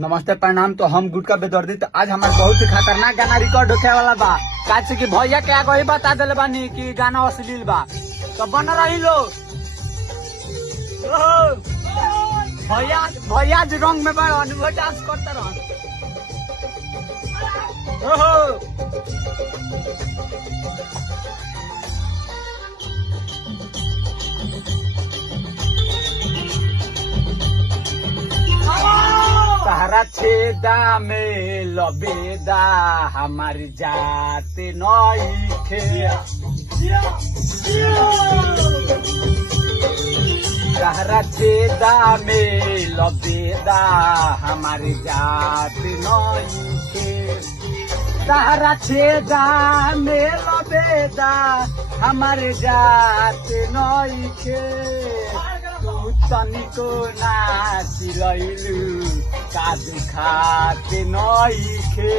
नमस्ते प्रणाम। तो हम गुटका बेदर्दी। तो आज हमारे बहुत ही खतरनाक गाना रिकॉर्ड होखे वाला बा। काहे कि भैया के आगे ही बता दिले बानी कि गाना अश्लील बा। तो बन रही लो भैया भैया आज रंग में बड़ा अनुभव डांस करते रह। तारा छेदा में लबेदा हमारी जात नइखे। तारा छेदा में लबेदा हमारी जात नइखे। तारा छेदा में लबेदा हमारी जात नइखे। तनिको नाचिलैलु का देखाते नइखे।